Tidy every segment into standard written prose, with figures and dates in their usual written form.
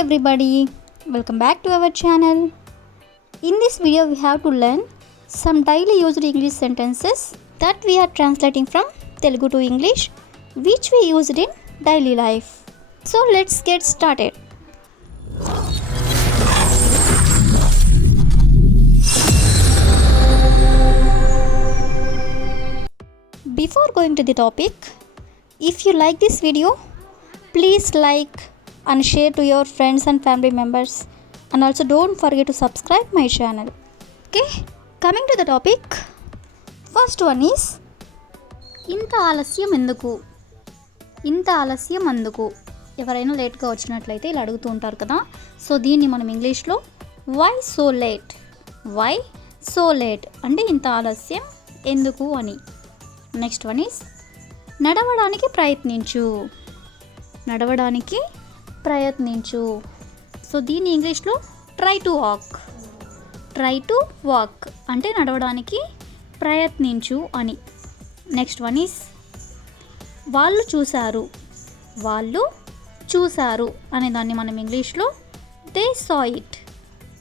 everybody, welcome back to our channel. In this video we have to learn some daily used English sentences that we are translating from Telugu to English which we used in daily life. So let's get started. Before going to the topic, if you like this video, please like and share to your friends and family members, and also don't forget to subscribe my channel. Okay, coming to the topic, first one is ఇంత ఆలస్యం ఎందుకు. ఇంత ఆలస్యం అందుకు. ఎవరైనా లేట్గా వచ్చినట్లయితే ఇలా అడుగుతూ ఉంటారు కదా. సో దీన్ని మనం ఇంగ్లీష్లో why so late. Why so late అంటే ఇంత ఆలస్యం ఎందుకు అని. నెక్స్ట్ వన్ ఈస్ నడవడానికి ప్రయత్నించు. నడవడానికి ప్రయత్నించు. సో దీన్ని ఇంగ్లీష్లో try to walk. Try to walk అంటే నడవడానికి ప్రయత్నించు అని. నెక్స్ట్ వన్ ఈస్ వాళ్ళు చూశారు. వాళ్ళు చూశారు అనే దాన్ని మనం ఇంగ్లీష్లో they saw it.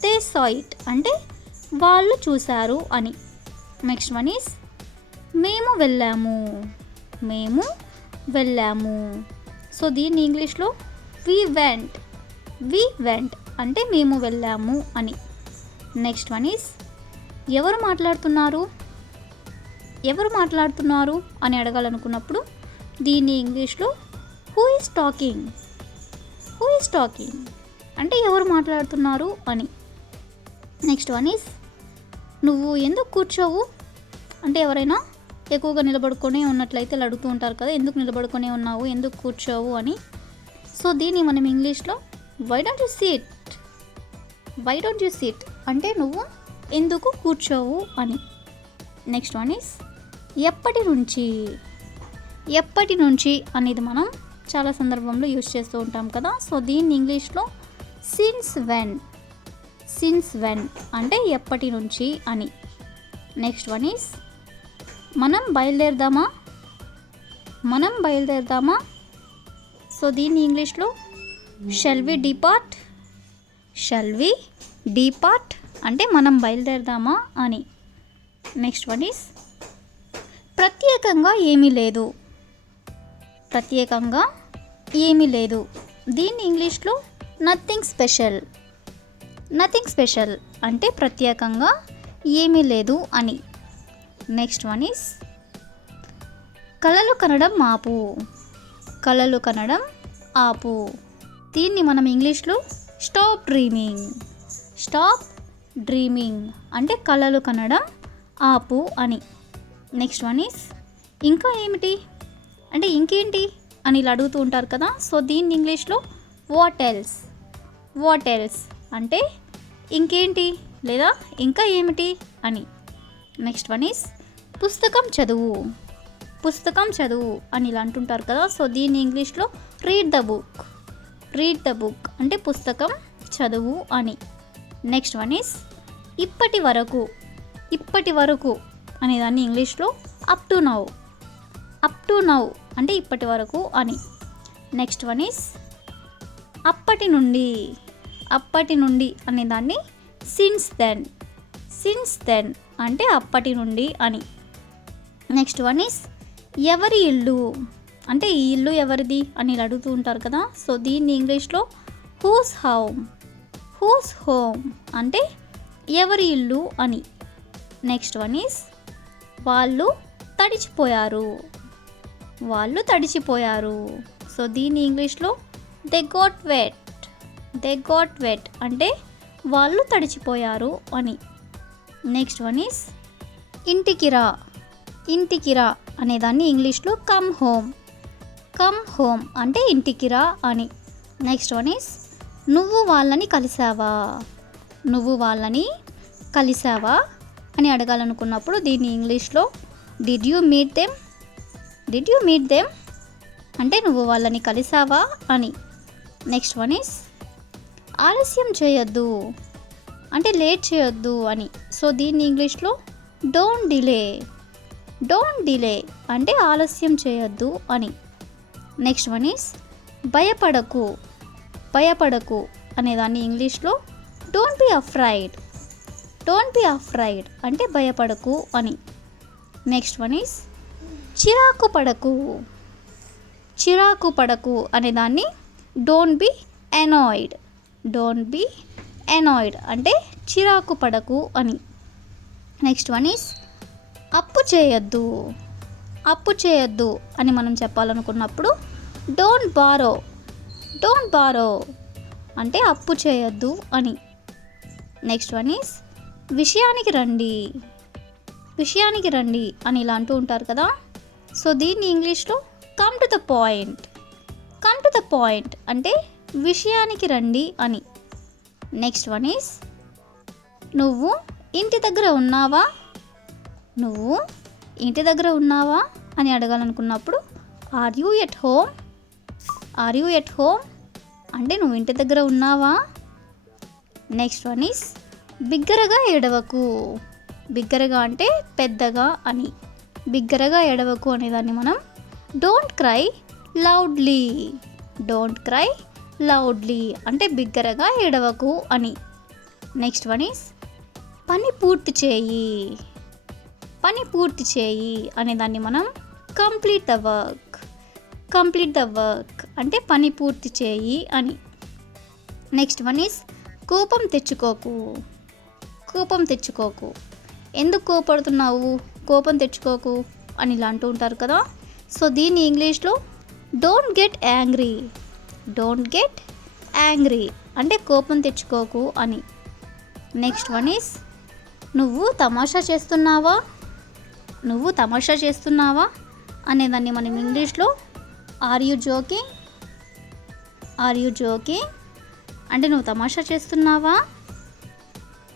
They saw it అంటే వాళ్ళు చూశారు అని. నెక్స్ట్ వన్ ఈస్ మేము వెళ్ళాము. మేము వెళ్ళాము. సో దీన్ని ఇంగ్లీష్లో వి వెంట్. వి వెంట్ అంటే మేము వెళ్ళాము అని. నెక్స్ట్ వన్ ఈస్ ఎవరు మాట్లాడుతున్నారు. ఎవరు మాట్లాడుతున్నారు అని అడగాలనుకున్నప్పుడు దీన్ని ఇంగ్లీష్లో who is talking. Who is talking అంటే ఎవరు మాట్లాడుతున్నారు అని. నెక్స్ట్ వన్ ఈస్ నువ్వు ఎందుకు కూర్చోవు అంటే ఎవరైనా ఎక్కువగా నిలబడుకొని ఉన్నట్లయితే అడుగుతూ ఉంటారు కదా, ఎందుకు నిలబడుకొని ఉన్నావు, ఎందుకు కూర్చోవు అని. సో దీన్ని మనం ఇంగ్లీష్లో why don't you sit. Why don't you sit అంటే నువ్వు ఎందుకు కూర్చోవు అని. నెక్స్ట్ వన్ ఈస్ ఎప్పటి నుంచి. ఎప్పటి నుంచి అనేది మనం చాలా సందర్భంలో యూజ్ చేస్తూ ఉంటాం కదా. సో దీన్ని ఇంగ్లీష్లో సిన్స్ వెన్. సిన్స్ వెన్ అంటే ఎప్పటి నుంచి అని. నెక్స్ట్ వన్ ఈస్ మనం బయలుదేరదామా. మనం బయలుదేరదామా. సో దీన్ని ఇంగ్లీష్లో shall we depart. Shall we depart అంటే మనం బయలుదేరదామా అని. నెక్స్ట్ వన్ ఈస్ ప్రత్యేకంగా ఏమీ లేదు. ప్రత్యేకంగా ఏమీ లేదు. దీన్ని ఇంగ్లీష్లో నథింగ్ స్పెషల్. నథింగ్ స్పెషల్ అంటే ప్రత్యేకంగా ఏమీ లేదు అని. నెక్స్ట్ వన్ ఈస్ కలలు కనడం ఆపు. కలలు కనడం ఆపు. దీన్ని మనం ఇంగ్లీష్లో స్టాప్ డ్రీమింగ్. స్టాప్ డ్రీమింగ్ అంటే కలలు కనడం ఆపు అని. నెక్స్ట్ వన్ ఈస్ ఇంకా ఏమిటి అంటే ఇంకేంటి అని ఇలా అడుగుతూ ఉంటారు కదా. సో దీన్ని ఇంగ్లీష్లో వాట్ ఎల్స్. వాట్ ఎల్స్ అంటే ఇంకేంటి లేదా ఇంకా ఏమిటి అని. నెక్స్ట్ వన్ ఈస్ పుస్తకం చదువు. పుస్తకం చదువు అని ఇలా అంటుంటారు కదా. సో దీన్ని ఇంగ్లీష్లో read the book. Read the book అంటే పుస్తకం చదువు అని. నెక్స్ట్ వన్ ఈస్ ఇప్పటి వరకు. ఇప్పటి వరకు అనేదాన్ని ఇంగ్లీష్లో up to now. Up to now అంటే ఇప్పటి వరకు అని. నెక్స్ట్ వన్ ఈస్ అప్పటి నుండి. అప్పటి నుండి అనేదాన్ని సిన్స్ దెన్. సిన్స్ దెన్ అంటే అప్పటి నుండి అని. నెక్స్ట్ వన్ ఈస్ ఎవరి ఇల్లు అంటే ఈ ఇల్లు ఎవరిది అని అడుగుతూ ఉంటారు కదా. సో దీన్ని ఇంగ్లీష్లో హూస్ హోమ్. హూస్ హోమ్ అంటే ఎవరి ఇల్లు అని. నెక్స్ట్ వన్ ఈస్ వాళ్ళు తడిచిపోయారు. వాళ్ళు తడిచిపోయారు. సో దీన్ని ఇంగ్లీష్లో they got wet. They got wet అంటే వాళ్ళు తడిచిపోయారు అని. నెక్స్ట్ వన్ ఈస్ ఇంటికి రా. ఇంటికి రా అనేదాన్ని ఇంగ్లీష్లో కమ్ హోమ్. కమ్ హోమ్ అంటే ఇంటికి రా అని. నెక్స్ట్ వన్ ఈస్ నువ్వు వాళ్ళని కలిసావా. నువ్వు వాళ్ళని కలిసావా అని అడగాలనుకున్నప్పుడు దీన్ని ఇంగ్లీష్లో did you meet them. Did you meet them అంటే నువ్వు వాళ్ళని కలిసావా అని. నెక్స్ట్ వన్ ఈస్ ఆలస్యం చేయొద్దు అంటే లేట్ చేయొద్దు అని. సో దీన్ని ఇంగ్లీష్లో డోంట్ డిలే. డోంట్ డిలే అంటే ఆలస్యం చేయొద్దు అని. నెక్స్ట్ వన్ ఈస్ భయపడకు. భయపడకు అనేదాన్ని ఇంగ్లీష్లో don't be afraid. Don't be afraid అంటే భయపడకు అని. నెక్స్ట్ వన్ ఈస్ చిరాకు పడకు. చిరాకు పడకు అనేదాన్ని don't be annoyed. Don't be annoyed అంటే చిరాకు పడకు అని. నెక్స్ట్ వన్ ఈస్ అప్పు చేయొద్దు. అప్పు చేయొద్దు అని మనం చెప్పాలనుకున్నప్పుడు డోంట్ బారో. డోంట్ బారో అంటే అప్పు చేయొద్దు అని. నెక్స్ట్ వన్ ఈస్ విషయానికి రండి. విషయానికి రండి అని ఇలా అంటూ ఉంటారు కదా. సో దీన్ని ఇంగ్లీష్లో come to the point. Come to the point అంటే విషయానికి రండి అని. నెక్స్ట్ వన్ ఈస్ నువ్వు ఇంటి దగ్గర ఉన్నావా. నువ్వు ఇంటి దగ్గర ఉన్నావా అని అడగాలనుకున్నప్పుడు are you at home. Are you at home అంటే నువ్వు ఇంటి దగ్గర ఉన్నావా. నెక్స్ట్ వన్ ఈస్ బిగ్గరగా ఏడవకు. బిగ్గరగా అంటే పెద్దగా అని. బిగ్గరగా ఏడవకు అనేదాన్ని మనం don't cry loudly. Don't cry loudly అంటే బిగ్గరగా ఏడవకు అని. నెక్స్ట్ వన్ ఈస్ పని పూర్తి చేయి. పని పూర్తి చేయి అనేదాన్ని మనం complete the work. Complete the work అంటే పని పూర్తి చేయి అని. నెక్స్ట్ వన్ ఈస్ కోపం తెచ్చుకోకు. కోపం తెచ్చుకోకు ఎందుకు కోపడుతున్నావు, కోపం తెచ్చుకోకు అని ఇలా అంటూ ఉంటారు కదా. సో దీన్ని ఇంగ్లీష్లో don't get angry. Don't get angry అంటే కోపం తెచ్చుకోకు అని. నెక్స్ట్ వన్ ఈస్ నువ్వు తమాషా చేస్తున్నావా. నువ్వు తమాషా చేస్తున్నావా అనేదాన్ని మనం ఇంగ్లీష్లో are you joking. Are you joking అంటే నువ్వు తమాషా చేస్తున్నావా.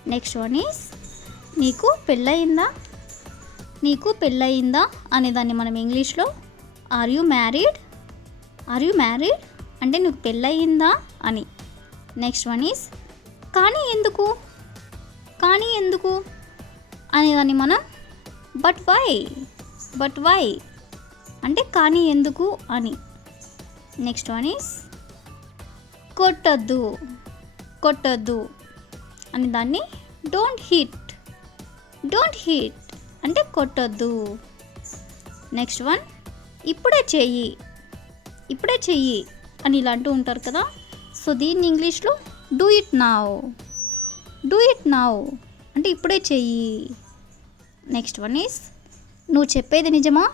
నెక్స్ట్ వన్ ఈస్ నీకు పెళ్ళయిందా. నీకు పెళ్ళయిందా అనేదాన్ని మనం ఇంగ్లీష్లో are you married. Are you married అంటే నీకు పెళ్ళయిందా అని. నెక్స్ట్ వన్ ఈస్ కానీ ఎందుకు. కానీ ఎందుకు అనేదాన్ని మనం బట్ వై. బట్ వై అంటే కానీ ఎందుకు అని. నెక్స్ట్ వన్ ఈస్ కొట్టొద్దు. కొట్టొద్దు అని దాన్ని డోంట్ హిట్. డోంట్ హిట్ అంటే కొట్టొద్దు. నెక్స్ట్ వన్ ఇప్పుడే చెయ్యి. ఇప్పుడే చెయ్యి అని ఇలా అంటూ ఉంటారు కదా. సో దీన్ని ఇంగ్లీష్లో do it now. Do it now అంటే ఇప్పుడే చెయ్యి. నెక్స్ట్ వన్ ఈస్ నువ్వు చెప్పేది నిజమా.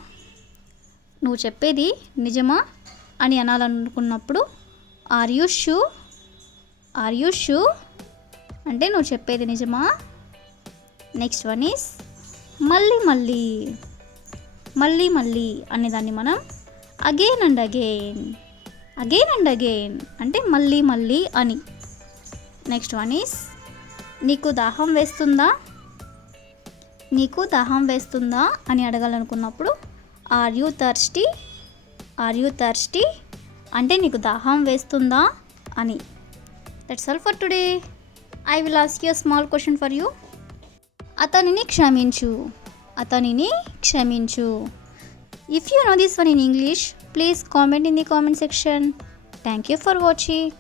నువ్వు చెప్పేది నిజమా అని అనాలనుకున్నప్పుడు are you sure. Are you sure అంటే నువ్వు చెప్పేది నిజమా. నెక్స్ట్ వన్ ఈస్ మళ్ళీ మళ్ళీ. మళ్ళీ మళ్ళీ అనేదాన్ని మనం again and again. Again and again అంటే మళ్ళీ మళ్ళీ అని. నెక్స్ట్ వన్ ఈస్ నీకు దాహం వేస్తుందా. నీకు దాహం వేస్తుందా అని అడగాలనుకున్నప్పుడు are you thirsty. Are you thirsty అంటే నీకు దాహం వేస్తుందా అని. That's all for today. I will ask you small question for you. అతనిని క్షమించు. అతనిని క్షమించు. If you know this one in English, please comment in the comment section. Thank you for watching.